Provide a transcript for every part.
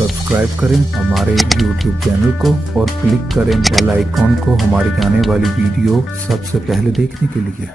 Subscribe करें हमारे YouTube channel को और क्लिक करें बेल आइकॉन को हमारी आने वाली वीडियो सबसे पहले देखने के लिए।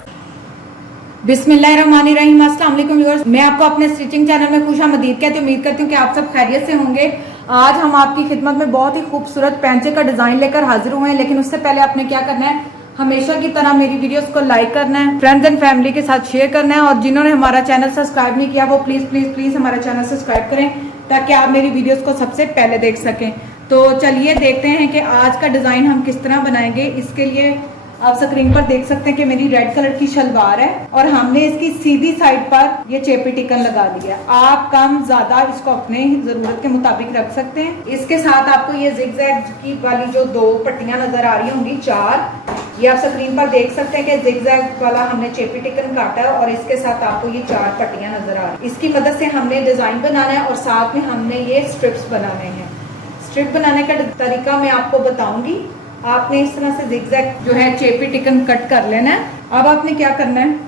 बिस्मिल्लाहिर्रहमानिर्रहीम, अस्सलाम वालेकुम व्यूअर्स। मैं आपको अपने स्टिचिंग चैनल में खुशामदीद कहती हूँ। उम्मीद करती हूँ कि आप सब खैरियत से होंगे। आज हम आपकी खिदमत में बहुत ही खूबसूरत पैंचे का डिजाइन लेकर हाजिर हुए हैं, लेकिन उससे पहले आपने क्या करना है, हमेशा की तरह मेरी वीडियोस को लाइक करना है, फ्रेंड्स एंड फैमिली के साथ शेयर करना है, और जिन्होंने हमारा चैनल सब्सक्राइब नहीं किया वो प्लीज प्लीज प्लीज हमारा चैनल सब्सक्राइब करें ताकि आप मेरी वीडियोस को सबसे पहले देख सकें। तो चलिए देखते हैं कि आज का डिजाइन हम किस तरह बनाएंगे। इसके लिए आप स्क्रीन पर देख सकते हैं कि मेरी रेड कलर की शलवार है और हमने इसकी सीधी साइड पर ये चेपी टिकन लगा दिया। आप कम ज्यादा इसको अपने जरूरत के मुताबिक रख सकते हैं। इसके साथ आपको ये जिगजैग की वाली जो दो पट्टियां नजर आ रही होंगी, चार, ये आप स्क्रीन पर देख सकते हैं कि जिगजैग वाला हमने चेपी टिकन काटा है और इसके साथ आपको ये चार पट्टियां नजर आ रही। इसकी मदद से हमने डिजाइन बनाना है और साथ में हमने ये स्ट्रिप्स बनाने हैं। स्ट्रिप बनाने का तरीका मैं आपको बताऊंगी। आपने इस तरह से जिगजैग जो है चेपी टिकन कट कर लेना है। अब आपने क्या करना है,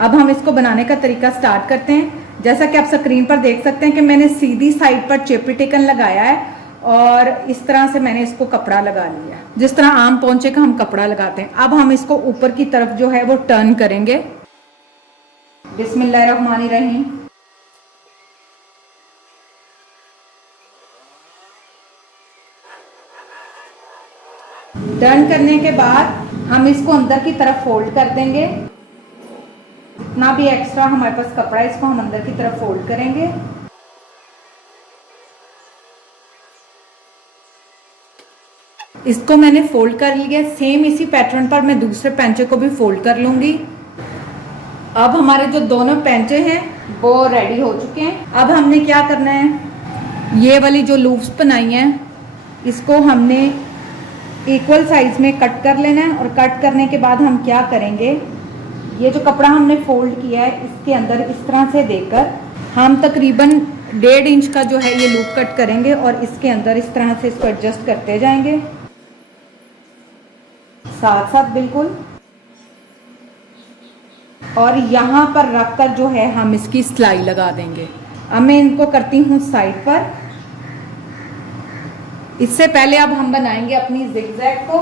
अब हम इसको बनाने का तरीका स्टार्ट करते हैं। जैसा कि आप स्क्रीन पर देख सकते हैं कि मैंने सीधी साइड पर चेपी टिकन लगाया है और इस तरह से मैंने इसको कपड़ा लगा लिया, जिस तरह आम पोंचे का हम कपड़ा लगाते हैं। अब हम इसको ऊपर की तरफ जो है वो टर्न करेंगे। बिस्मिल्लाहिर्रहमानिर्रहीम। टर्न करने के बाद हम इसको अंदर की तरफ फोल्ड कर देंगे। जितना भी एक्स्ट्रा हमारे पास कपड़ा है इसको हम अंदर की तरफ फोल्ड करेंगे। इसको मैंने फोल्ड कर लिया। सेम इसी पैटर्न पर मैं दूसरे पैंचे को भी फोल्ड कर लूंगी। अब हमारे जो दोनों पैंचे हैं वो रेडी हो चुके हैं। अब हमने क्या करना है, ये वाली जो लूप्स बनाई हैं इसको हमने इक्वल साइज में कट कर लेना है। और कट करने के बाद हम क्या करेंगे, ये जो कपड़ा हमने फोल्ड किया है इसके अंदर इस तरह से देकर हम तकरीबन 1.5 इंच का जो है ये लूप कट करेंगे और इसके अंदर इस तरह से इसको एडजस्ट करते जाएंगे साथ साथ बिल्कुल। और यहाँ पर रखकर जो है हम इसकी सिलाई लगा देंगे। अब मैं इनको करती हूँ साइड पर। इससे पहले अब हम बनाएंगे अपनी जिगजैग को।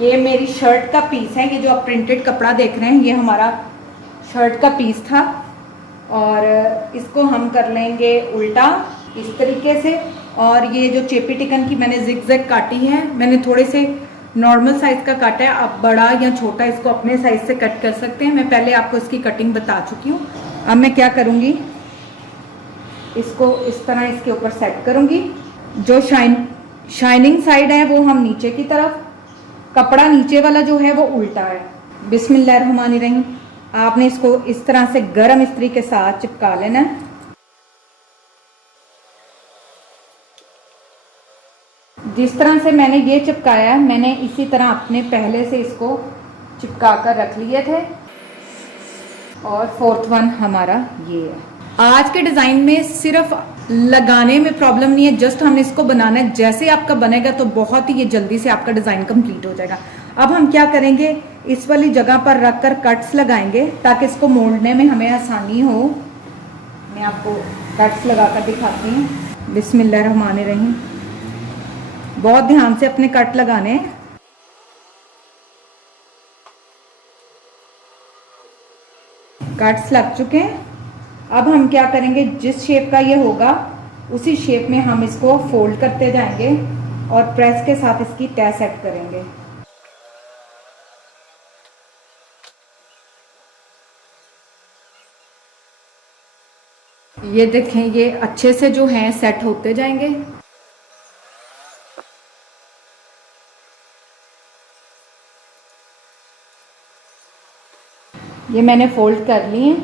ये मेरी शर्ट का पीस है, ये जो आप प्रिंटेड कपड़ा देख रहे हैं ये हमारा शर्ट का पीस था और इसको हम कर लेंगे उल्टा इस तरीके से। और ये जो चेपी टिकन की मैंने जिगजैग काटी है, मैंने थोड़े से नॉर्मल साइज का काटा है। आप बड़ा या छोटा इसको अपने साइज से कट कर सकते हैं। मैं पहले आपको इसकी कटिंग बता चुकी हूँ। अब मैं क्या करूँगी, इसको इस तरह इसके ऊपर सेट करूँगी। जो शाइनिंग साइड है वो हम नीचे की तरफ, कपड़ा नीचे वाला जो है वो उल्टा है। बिस्मिल्लाहिर्रहमानिर्रहीम। आपने इसको इस तरह से गरम इस्त्री के साथ चिपका लेना है। जिस तरह से मैंने ये चिपकाया है मैंने इसी तरह अपने पहले से इसको चिपका कर रख लिए थे। और फोर्थ वन हमारा ये है। आज के डिजाइन में सिर्फ लगाने में प्रॉब्लम नहीं है, जस्ट हमने इसको बनाना है। जैसे आपका बनेगा तो बहुत ही ये जल्दी से आपका डिजाइन कंप्लीट हो जाएगा। अब हम क्या करेंगे, इस वाली जगह पर रखकर कट्स लगाएंगे ताकि इसको मोड़ने में हमें आसानी हो। मैं आपको कट्स लगाकर दिखाती हूँ। बिस्मिल्लाहिर्रहमानिर्रहीम। बहुत ध्यान से अपने कट लगाने। कट्स लग चुके हैं। अब हम क्या करेंगे, जिस शेप का ये होगा उसी शेप में हम इसको फोल्ड करते जाएंगे और प्रेस के साथ इसकी तह सेट करेंगे। ये देखें, ये अच्छे से जो है सेट होते जाएंगे। ये मैंने फोल्ड कर लिए।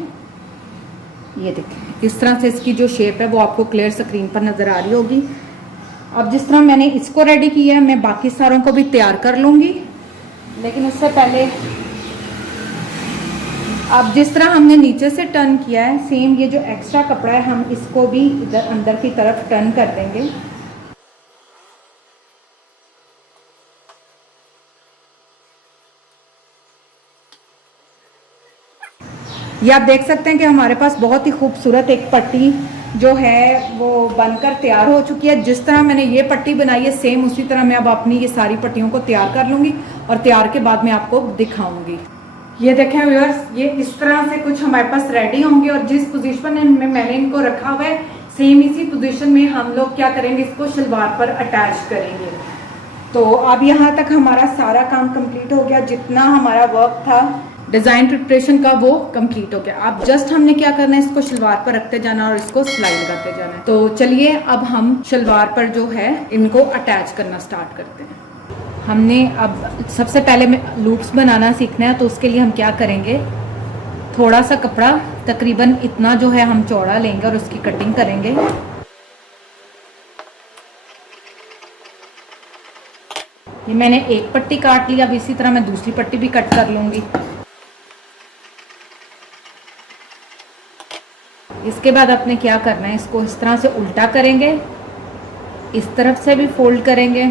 ये देखें इस तरह से इसकी जो शेप है वो आपको क्लियर स्क्रीन पर नजर आ रही होगी। अब जिस तरह मैंने इसको रेडी किया है मैं बाकी सारों को भी तैयार कर लूंगी, लेकिन उससे पहले अब जिस तरह हमने नीचे से टर्न किया है सेम ये जो एक्स्ट्रा कपड़ा है हम इसको भी इधर अंदर की तरफ टर्न कर देंगे। ये आप देख सकते हैं कि हमारे पास बहुत ही खूबसूरत एक पट्टी जो है वो बनकर तैयार हो चुकी है। जिस तरह मैंने ये पट्टी बनाई है सेम उसी तरह मैं अब अपनी ये सारी पट्टियों को तैयार कर लूँगी और तैयार के बाद मैं आपको दिखाऊंगी। ये देखें व्यूअर्स, ये इस तरह से कुछ हमारे पास रेडी होंगे और जिस पोजीशन में मैंने इनको रखा हुआ है सेम इसी पोजीशन में हम लोग क्या करेंगे, इसको शलवार पर अटैच करेंगे। तो अब यहाँ तक हमारा सारा काम कंप्लीट हो गया। जितना हमारा वर्क था डिज़ाइन प्रिपरेशन का वो कंप्लीट हो गया। अब जस्ट हमने क्या करना है, इसको शलवार पर रखते जाना और इसको सिलाई लगाते जाना है। तो चलिए अब हम शलवार पर जो है इनको अटैच करना स्टार्ट करते हैं। हमने अब सबसे पहले लूप्स बनाना सीखना है, तो उसके लिए हम क्या करेंगे, थोड़ा सा कपड़ा तकरीबन इतना जो है हम चौड़ा लेंगे और उसकी कटिंग करेंगे। ये मैंने एक पट्टी काट ली, अब इसी तरह मैं दूसरी पट्टी भी कट कर लूँगी। इसके बाद आपने क्या करना है, इसको इस तरह से उल्टा करेंगे, इस तरफ से भी फोल्ड करेंगे।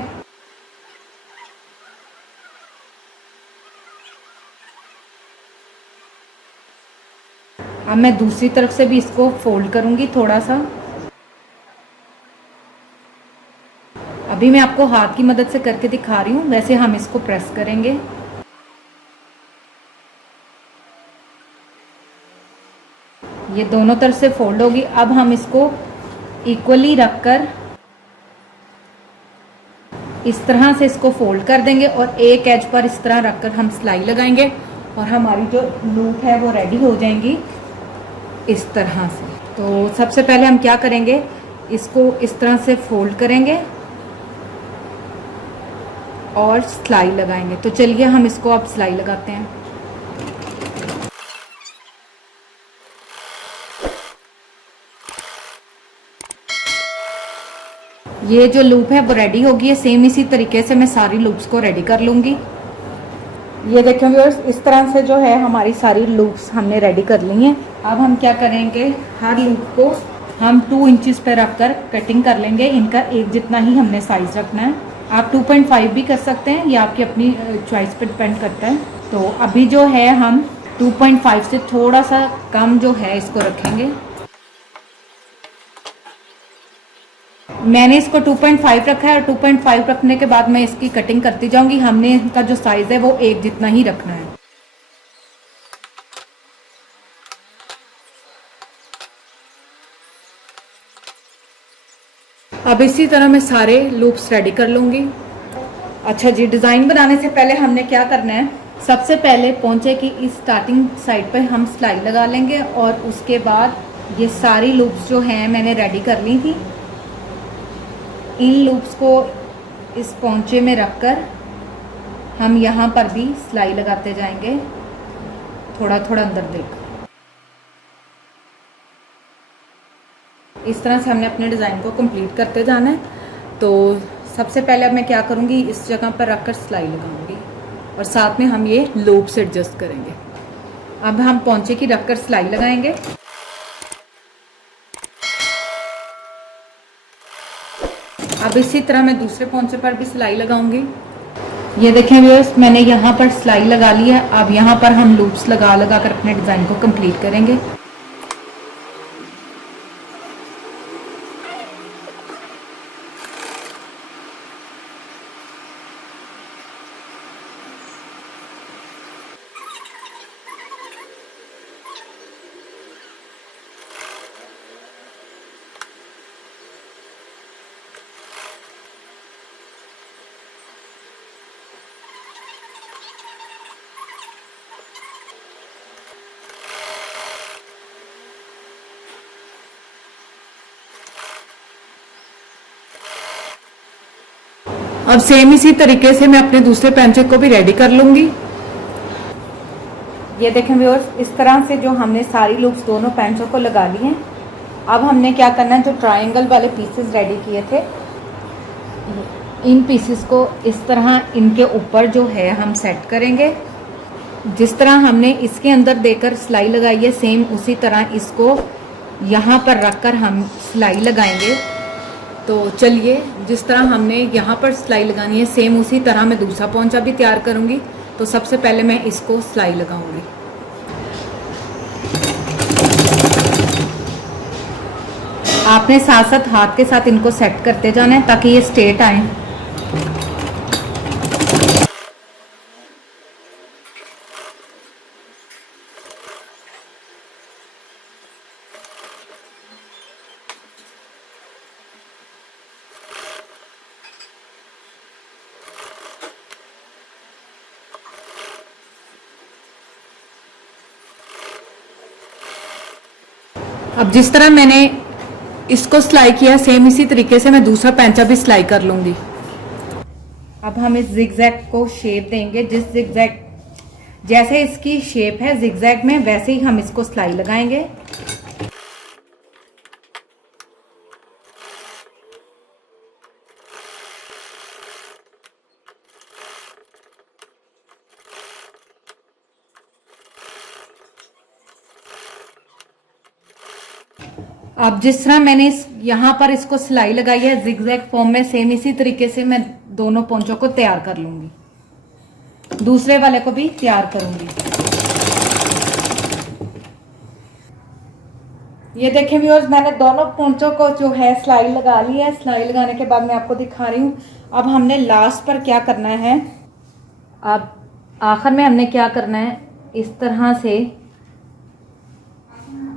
अब मैं दूसरी तरफ से भी इसको फोल्ड करूंगी थोड़ा सा। अभी मैं आपको हाथ की मदद से करके दिखा रही हूँ, वैसे हम इसको प्रेस करेंगे। ये दोनों तरफ से फोल्ड होगी। अब हम इसको इक्वली रखकर इस तरह से इसको फोल्ड कर देंगे और एक एज पर इस तरह रखकर हम सिलाई लगाएंगे और हमारी जो लूप है वो रेडी हो जाएंगी इस तरह से। तो सबसे पहले हम क्या करेंगे, इसको इस तरह से फोल्ड करेंगे और सिलाई लगाएंगे। तो चलिए हम इसको अब सिलाई लगाते हैं। ये जो लूप है वो रेडी होगी है। सेम इसी तरीके से मैं सारी लूप्स को रेडी कर लूँगी। ये देखें व्यूअर्स, इस तरह से जो है हमारी सारी लूप्स हमने रेडी कर ली हैं। अब हम क्या करेंगे, हर लूप को हम 2 इंचेस पे रखकर कटिंग कर लेंगे। इनका एक जितना ही हमने साइज़ रखना है। आप 2.5 भी कर सकते हैं, ये आपकी अपनी चॉइस पे डिपेंड करता है। तो अभी जो है हम 2.5 से थोड़ा सा कम जो है इसको रखेंगे। मैंने इसको 2.5 रखा है और 2.5 रखने के बाद मैं इसकी कटिंग करती जाऊंगी। हमने इसका जो साइज़ है वो एक जितना ही रखना है। अब इसी तरह मैं सारे लूप्स रेडी कर लूँगी। अच्छा जी, डिज़ाइन बनाने से पहले हमने क्या करना है, सबसे पहले पोंचे की इस स्टार्टिंग साइड पे हम सिलाई लगा लेंगे और उसके बाद ये सारी लूप्स जो हैं मैंने रेडी कर ली थी, इन लूप्स को इस पोंचे में रखकर हम यहाँ पर भी सिलाई लगाते जाएंगे, थोड़ा थोड़ा अंदर देकर। इस तरह से हमने अपने डिज़ाइन को कंप्लीट करते जाना है। तो सबसे पहले अब मैं क्या करूँगी, इस जगह पर रखकर सिलाई लगाऊंगी और साथ में हम ये लूप से एडजस्ट करेंगे। अब हम पोंचे की रखकर सिलाई लगाएंगे। अब इसी तरह मैं दूसरे पोंचे पर भी सिलाई लगाऊंगी। ये देखें व्यूअर्स, मैंने यहाँ पर सिलाई लगा ली है। अब यहाँ पर हम लूप्स लगा लगा कर अपने डिज़ाइन को कंप्लीट करेंगे। अब सेम इसी तरीके से मैं अपने दूसरे पेंचे को भी रेडी कर लूँगी। ये देखें व्यूअर्स, इस तरह से जो हमने सारी लूप्स दोनों पेंचों को लगा ली हैं। अब हमने क्या करना है, जो ट्रायंगल वाले पीसेस रेडी किए थे, इन पीसेस को इस तरह इनके ऊपर जो है हम सेट करेंगे। जिस तरह हमने इसके अंदर देकर सिलाई लगाई है, सेम उसी तरह इसको यहाँ पर रखकर हम सिलाई लगाएंगे। तो चलिए, जिस तरह हमने यहाँ पर सिलाई लगानी है सेम उसी तरह मैं दूसरा पोंचा भी तैयार करूँगी। तो सबसे पहले मैं इसको सिलाई लगाऊंगी। आपने साथ साथ हाथ के साथ इनको सेट करते जाना है ताकि ये स्ट्रेट आए। अब जिस तरह मैंने इसको सिलाई किया सेम इसी तरीके से मैं दूसरा पैंचा भी सिलाई कर लूंगी। अब हम इस जिगजैग को शेप देंगे, जिस जिगजैग जैसे इसकी शेप है जिगजैग में वैसे ही हम इसको सिलाई लगाएंगे। अब जिस तरह मैंने यहाँ पर इसको सिलाई लगाई है जिगजैग फॉर्म में सेम इसी तरीके से मैं दोनों पोंचों को तैयार कर लूंगी, दूसरे वाले को भी तैयार करूंगी। ये देखें व्यूअर्स, मैंने दोनों पोंचों को जो है सिलाई लगा ली है। सिलाई लगाने के बाद मैं आपको दिखा रही हूँ। अब हमने लास्ट पर क्या करना है, अब आखिर में हमने क्या करना है, इस तरह से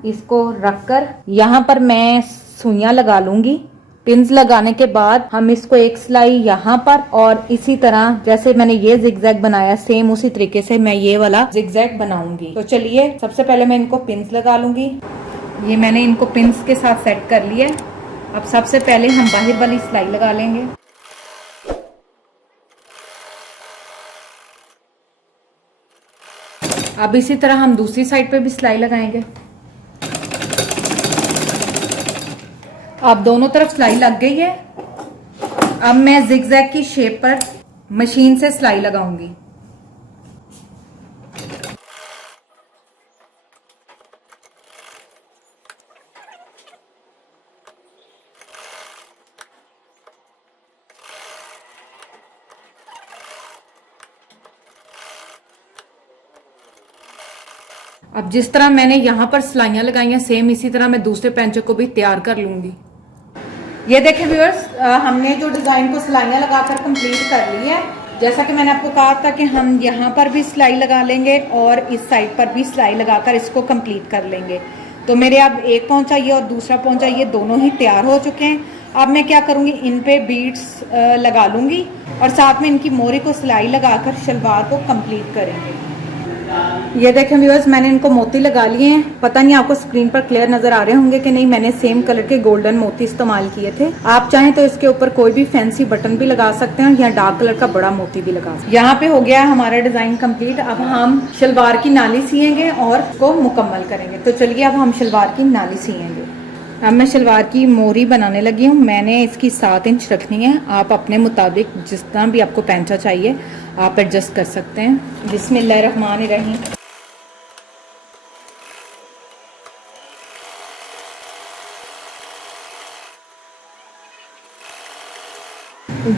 इसको रखकर यहाँ पर मैं सुइयां लगा लूंगी। पिन्स लगाने के बाद हम इसको एक सिलाई यहाँ पर और इसी तरह जैसे मैंने ये जिगजैग बनाया सेम उसी तरीके से मैं ये वाला जिगजैग बनाऊंगी। तो चलिए सबसे पहले मैं इनको पिन्स लगा लूंगी। ये मैंने इनको पिन्स के साथ सेट कर लिया। अब सबसे पहले हम बाहर वाली सिलाई लगा लेंगे। अब इसी तरह हम दूसरी साइड पे भी सिलाई लगाएंगे। अब दोनों तरफ सिलाई लग गई है। अब मैं जिगजैग की शेप पर मशीन से सिलाई लगाऊंगी। अब जिस तरह मैंने यहाँ पर सिलाइयाँ लगाई हैं सेम इसी तरह मैं दूसरे पैंचों को भी तैयार कर लूंगी। ये देखें व्यूअर्स, हमने जो डिज़ाइन को सिलाइयाँ लगाकर कंप्लीट कर ली है। जैसा कि मैंने आपको कहा था कि हम यहाँ पर भी सिलाई लगा लेंगे और इस साइड पर भी सिलाई लगाकर इसको कंप्लीट कर लेंगे। तो मेरे अब एक पोंचा ये और दूसरा पोंचा ये दोनों ही तैयार हो चुके हैं। अब मैं क्या करूँगी, इन पे बीड्स लगा लूँगी और साथ में इनकी मोरी को सिलाई लगाकर शलवार को कंप्लीट करेंगे। ये देखें व्यूअर्स, मैंने इनको मोती लगा लिए हैं। पता नहीं आपको स्क्रीन पर क्लियर नजर आ रहे होंगे कि नहीं। मैंने सेम कलर के गोल्डन मोती इस्तेमाल किए थे। आप चाहें तो इसके ऊपर कोई भी फैंसी बटन भी लगा सकते हैं और यहाँ डार्क कलर का बड़ा मोती भी लगा सकते हैं। यहाँ पे हो गया हमारा डिजाइन कंप्लीट। अब हम शलवार की नाली सिएंगे और उसको मुकम्मल करेंगे। तो चलिए अब हम शलवार की नाली सिएंगे। अब मैं शलवार की मोरी बनाने लगी हूँ। मैंने इसकी 7 इंच रखनी है। आप अपने मुताबिक जिस तरह भी आपको पैंचा चाहिए आप एडजस्ट कर सकते हैं। बिस्मिल्लाहिर्रहमानिर्रहीम।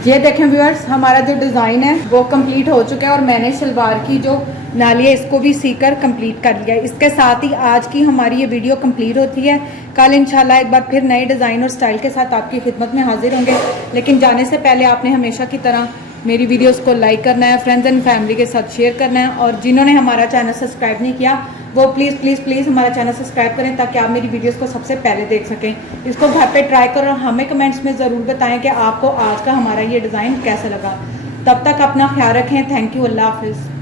ये देखें व्यूअर्स, हमारा जो डिज़ाइन है वो कंप्लीट हो चुका है और मैंने शलवार की जो नाली है इसको भी सीकर कंप्लीट कर लिया है। इसके साथ ही आज की हमारी ये वीडियो कंप्लीट होती है। कल इंशाल्लाह एक बार फिर नए डिज़ाइन और स्टाइल के साथ आपकी खिदमत में हाजिर होंगे। लेकिन जाने से पहले आपने हमेशा की तरह मेरी वीडियोस को लाइक करना है, फ्रेंड्स एंड फैमिली के साथ शेयर करना है और जिन्होंने हमारा चैनल सब्सक्राइब नहीं किया वो प्लीज़ प्लीज़ प्लीज़ हमारा चैनल सब्सक्राइब करें ताकि आप मेरी वीडियोस को सबसे पहले देख सकें। इसको घर पे ट्राई करो और हमें कमेंट्स में ज़रूर बताएं कि आपको आज का हमारा ये डिज़ाइन कैसा लगा। तब तक अपना ख्याल रखें। Thank you. अल्लाह हाफिज़।